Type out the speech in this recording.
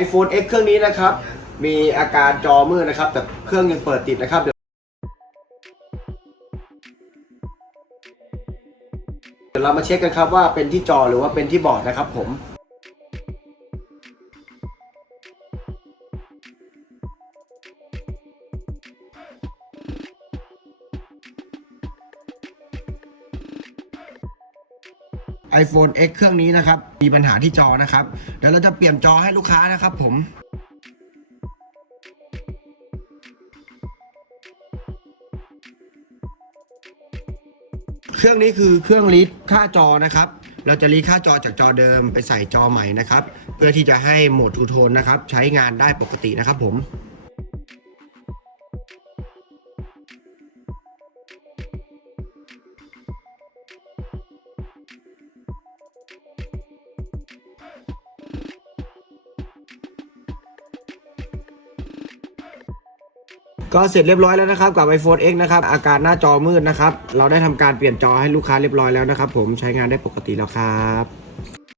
iPhone X เครื่องนี้นะครับ มีอาการจอมืดนะครับ แต่เครื่องยังเปิดติดนะครับเดี๋ยวเดี๋ยวเรามาเช็คกันครับว่าเป็นที่จอหรือว่าเป็นที่บอร์ดนะครับผม iPhone X เครื่องนี้นะครับ มีปัญหาที่จอนะครับเดี๋ยวเราจะเปลี่ยนจอให้ลูกค้านะครับผมเครื่องนี้คือเครื่องรีดค่าจอนะครับ เราจะรีดค่าจอจากจอเดิมไปใส่จอใหม่นะครับ เพื่อที่จะให้โหมดทูโทนนะครับ ใช้งานได้ปกตินะครับผม ก็เสร็จเรียบร้อยแล้วนะครับกับ iPhone X นะครับอาการหน้าจอมืดนะครับ เราได้ทำการเปลี่ยนจอให้ลูกค้าเรียบร้อยแล้วนะครับ ผมใช้งานได้ปกติแล้วครับ